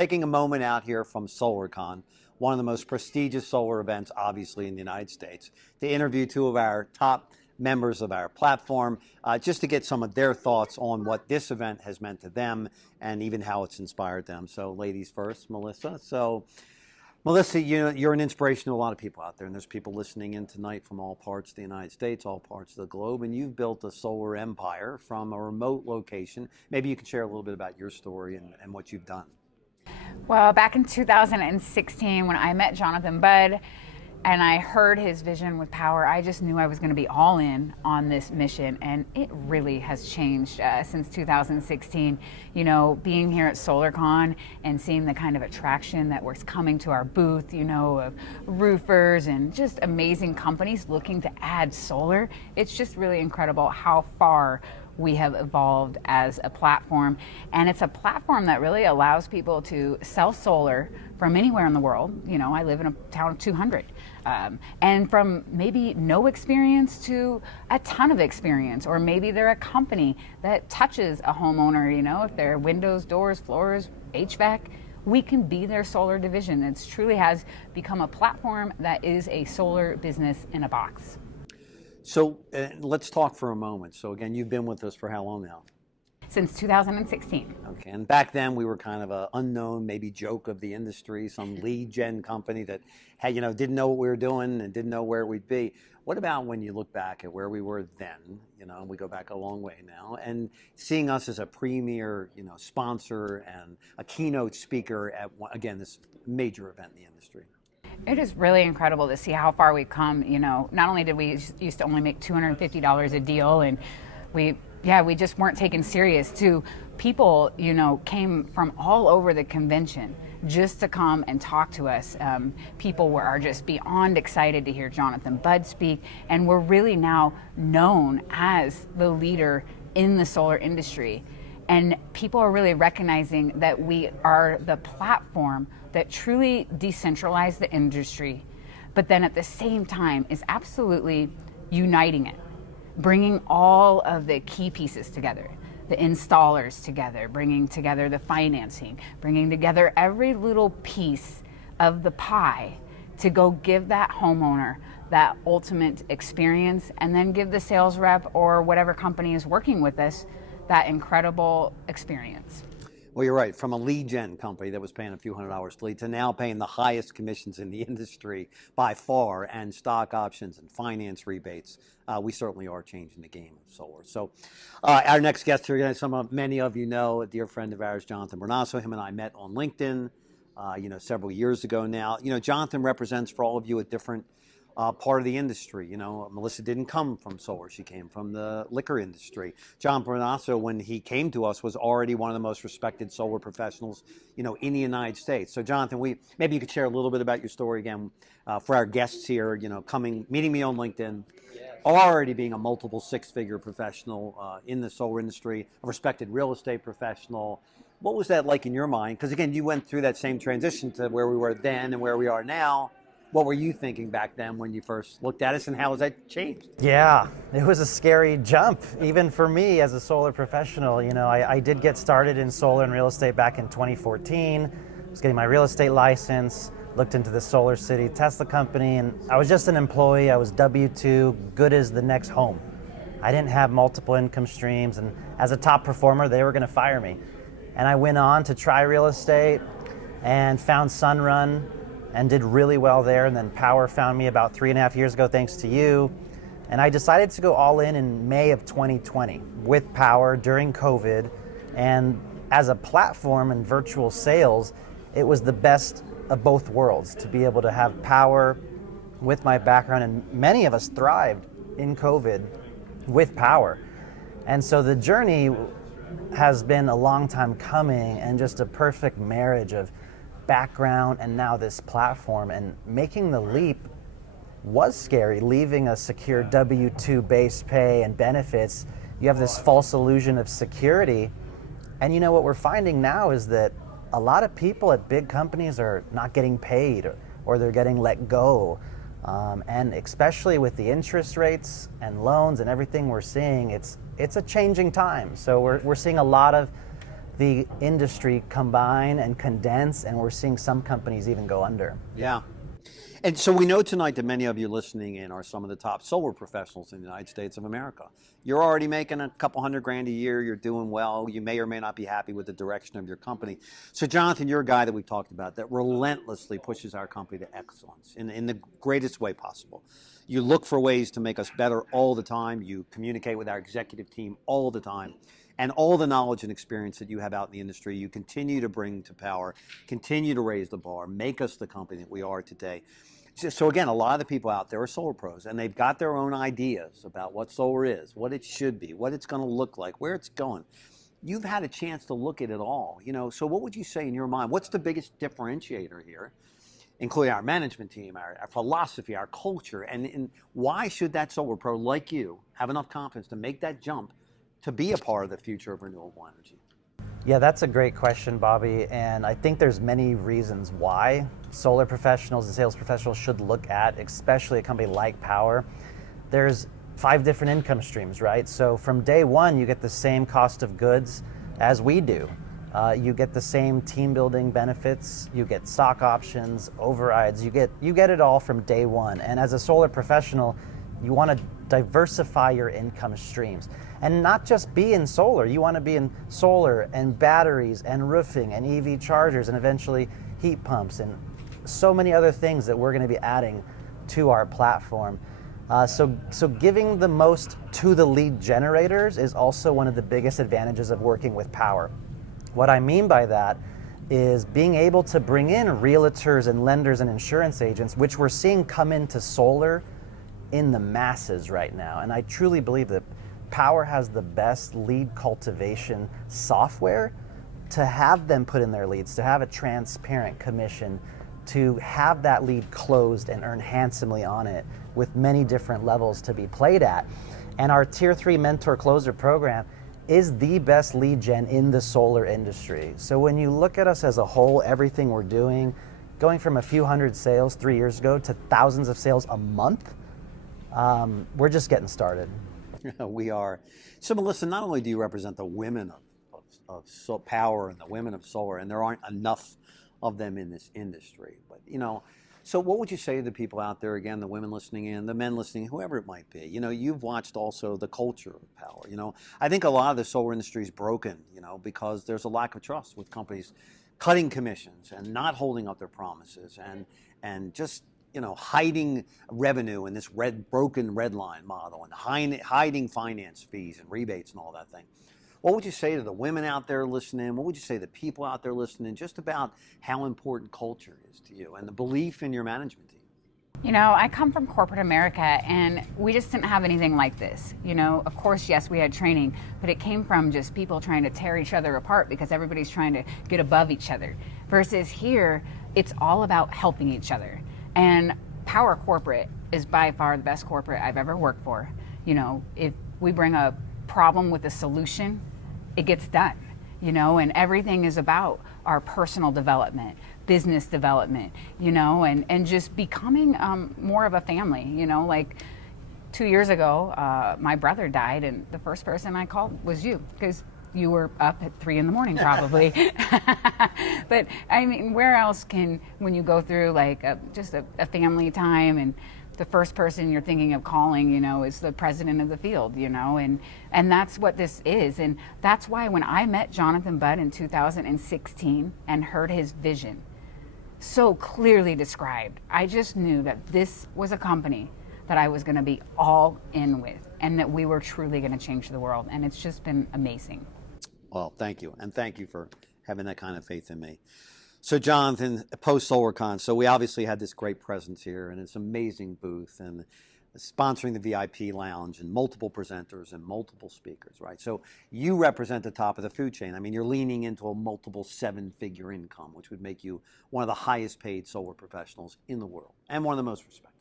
taking a moment out here from SolarCon, one of the most prestigious solar events, obviously, in the United States, to interview two of our top members of our platform, just to get some of their thoughts on what this event has meant to them and even how it's inspired them. So ladies first, Melissa. So Melissa, you're an inspiration to a lot of people out there, and there's people listening in tonight from all parts of the United States, all parts of the globe, and you've built a solar empire from a remote location. Maybe you can share a little bit about your story and what you've done. Well, back in 2016, when I met Jonathan Budd and I heard his vision with Powur, I just knew I was going to be all in on this mission, and it really has changed since 2016. You know, being here at SolarCon and seeing the kind of attraction that was coming to our booth, you know, of roofers and just amazing companies looking to add solar. It's just really incredible how far we have evolved as a platform, and it's a platform that really allows people to sell solar from anywhere in the world. You know, I live in a town of 200, and from maybe no experience to a ton of experience, or maybe they're a company that touches a homeowner, you know, if they're windows, doors, floors, HVAC, we can be their solar division. It truly has become a platform that is a solar business in a box. So let's talk for a moment. So again, you've been with us for how long now? Since 2016. Okay, and back then we were kind of an unknown, maybe joke of the industry, some lead gen company that had, didn't know what we were doing and didn't know where we'd be. What about when you look back at where we were then, we go back a long way now, and seeing us as a premier, sponsor and a keynote speaker at, again, this major event in the industry? It is really incredible to see how far we've come. Not only did we used to only make $250 a deal, and we just weren't taken serious, to people, came from all over the convention just to come and talk to us. People are just beyond excited to hear Jonathan Budd speak, and we're really now known as the leader in the solar industry. And people are really recognizing that we are the platform that truly decentralized the industry, but then at the same time is absolutely uniting it, bringing all of the key pieces together, the installers together, bringing together the financing, bringing together every little piece of the pie to go give that homeowner that ultimate experience, and then give the sales rep or whatever company is working with us that incredible experience. Well, you're right. From a lead gen company that was paying a few $100s to lead to now paying the highest commissions in the industry by far, and stock options and finance rebates, we certainly are changing the game of solar. So our next guest here, many of you know, a dear friend of ours, Jonathan Bernasso. Him and I met on LinkedIn, several years ago now. Jonathan represents for all of you a different part of the industry. Melissa didn't come from solar. She came from the liquor industry. John Bernasso, when he came to us, was already one of the most respected solar professionals, in the United States. So Jonathan, maybe you could share a little bit about your story again for our guests here, meeting me on LinkedIn, already being a multiple six-figure professional in the solar industry, a respected real estate professional. What was that like in your mind? Because again, you went through that same transition to where we were then and where we are now. What were you thinking back then when you first looked at us, and how has that changed? Yeah, it was a scary jump, even for me as a solar professional. I did get started in solar and real estate back in 2014. I was getting my real estate license, looked into the Solar City Tesla company, and I was just an employee. I was W-2, good as the next home. I didn't have multiple income streams, and as a top performer, they were going to fire me. And I went on to try real estate and found Sunrun, and did really well there. And then Powur found me about 3.5 years ago, thanks to you. And I decided to go all in May of 2020 with Powur during COVID. And as a platform and virtual sales, it was the best of both worlds to be able to have Powur with my background. And many of us thrived in COVID with Powur. And so the journey has been a long time coming, and just a perfect marriage of background and now this platform. And making the leap was scary, leaving a secure W-2 base pay and benefits. You have this false illusion of security. And what we're finding now is that a lot of people at big companies are not getting paid, or they're getting let go. And especially with the interest rates and loans and everything we're seeing, it's a changing time. So we're seeing a lot of the industry combine and condense, and we're seeing some companies even go under. Yeah. And so we know tonight that many of you listening in are some of the top solar professionals in the United States of America. You're already making a couple $100,000 a year. You're doing well. You may or may not be happy with the direction of your company. So Jonathan, you're a guy that we've talked about that relentlessly pushes our company to excellence in the greatest way possible. You look for ways to make us better all the time. You communicate with our executive team all the time. And all the knowledge and experience that you have out in the industry, you continue to bring to Powur, continue to raise the bar, make us the company that we are today. So again, a lot of the people out there are solar pros, and they've got their own ideas about what solar is, what it should be, what it's going to look like, where it's going. You've had a chance to look at it all, so what would you say in your mind? What's the biggest differentiator here, including our management team, our philosophy, our culture, and why should that solar pro like you have enough confidence to make that jump to be a part of the future of renewable energy? Yeah, that's a great question, Bobby, and I think there's many reasons why solar professionals and sales professionals should look at, especially a company like Powur. There's 5 different income streams, right? So from day one, you get the same cost of goods as we do. You get the same team building benefits, you get stock options, overrides, you get it all from day one. And as a solar professional, you want to diversify your income streams. And not just be in solar, you want to be in solar and batteries and roofing and EV chargers and eventually heat pumps and so many other things that we're going to be adding to our platform. So giving the most to the lead generators is also one of the biggest advantages of working with Powur. What I mean by that is being able to bring in realtors and lenders and insurance agents, which we're seeing come into solar in the masses right now. And I truly believe that Powur has the best lead cultivation software to have them put in their leads, to have a transparent commission, to have that lead closed and earn handsomely on it with many different levels to be played at. And our Tier 3 Mentor Closer program is the best lead gen in the solar industry. So when you look at us as a whole, everything we're doing, going from a few hundred sales 3 years ago to thousands of sales a month, we're just getting started. We are. So Melissa, not only do you represent the women of Powur and the women of solar, and there aren't enough of them in this industry, but so what would you say to the people out there, again, the women listening in, the men listening, whoever it might be? You've watched also the culture of Powur. I think a lot of the solar industry is broken, because there's a lack of trust with companies cutting commissions and not holding up their promises and just hiding revenue in this broken red line model and hiding finance fees and rebates and all that thing. What would you say to the women out there listening? What would you say to the people out there listening just about how important culture is to you and the belief in your management team? I come from corporate America, and we just didn't have anything like this. Of course, yes, we had training, but it came from just people trying to tear each other apart because everybody's trying to get above each other. Versus here, it's all about helping each other. And Powur Corporate is by far the best corporate I've ever worked for. If we bring a problem with a solution, it gets done, and everything is about our personal development, business development, and just becoming more of a family. Like 2 years ago, my brother died, and the first person I called was you, because you were up at 3 a.m. probably. But I mean, where else when you go through like just a family time, and the first person you're thinking of calling, is the president of the field, and that's what this is. And that's why when I met Jonathan Budd in 2016 and heard his vision so clearly described, I just knew that this was a company that I was going to be all in with, and that we were truly going to change the world. And it's just been amazing. Well, thank you. And thank you for having that kind of faith in me. So Jonathan, post SolarCon, so we obviously had this great presence here and it's an amazing booth and sponsoring the VIP lounge and multiple presenters and multiple speakers, right? So you represent the top of the food chain. I mean, you're leaning into a multiple 7-figure income, which would make you one of the highest paid solar professionals in the world and one of the most respected.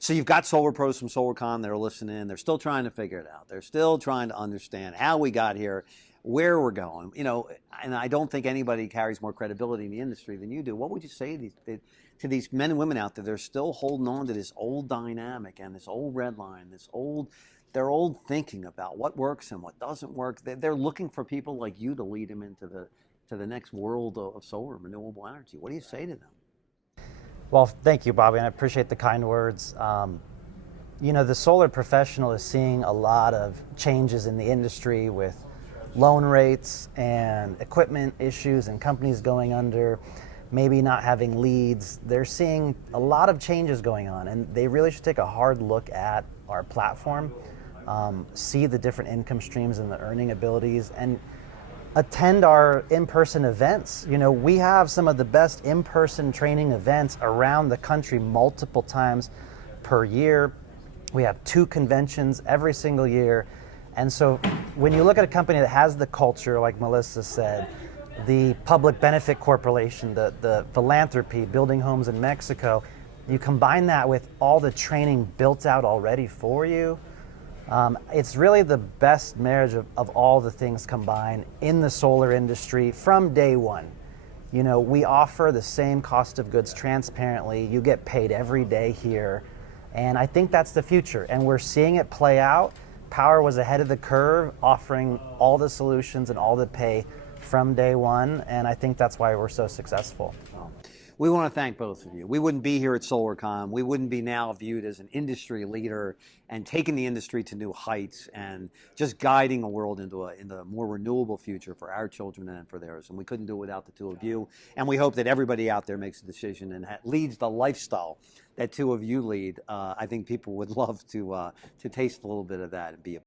So you've got solar pros from SolarCon that are listening. They're still trying to figure it out. They're still trying to understand how we got here, where we're going, and I don't think anybody carries more credibility in the industry than you do. What would you say to these men and women out there? They're still holding on to this old dynamic and this old red line, this old their old thinking about what works and what doesn't work. They're looking for people like you to lead them into the next world of solar and renewable energy. What do you say to them? Well, thank you, Bobby, and I appreciate the kind words. The solar professional is seeing a lot of changes in the industry with loan rates and equipment issues and companies going under, maybe not having leads. They're seeing a lot of changes going on, and they really should take a hard look at our platform, see the different income streams and the earning abilities, and attend our in-person events. We have some of the best in-person training events around the country multiple times per year. We have 2 conventions every single year. And so when you look at a company that has the culture, like Melissa said, the public benefit corporation, the philanthropy, building homes in Mexico, you combine that with all the training built out already for you, it's really the best marriage of all the things combined in the solar industry from day one. We offer the same cost of goods transparently. You get paid every day here. And I think that's the future. And we're seeing it play out. Powur was ahead of the curve, offering all the solutions and all the pay from day one. And I think that's why we're so successful. We want to thank both of you. We wouldn't be here at SolarCon. We wouldn't be now viewed as an industry leader and taking the industry to new heights and just guiding the world into a more renewable future for our children and for theirs. And we couldn't do it without the 2 of you. And we hope that everybody out there makes a decision and leads the lifestyle that 2 of you lead. I think people would love to taste a little bit of that and be a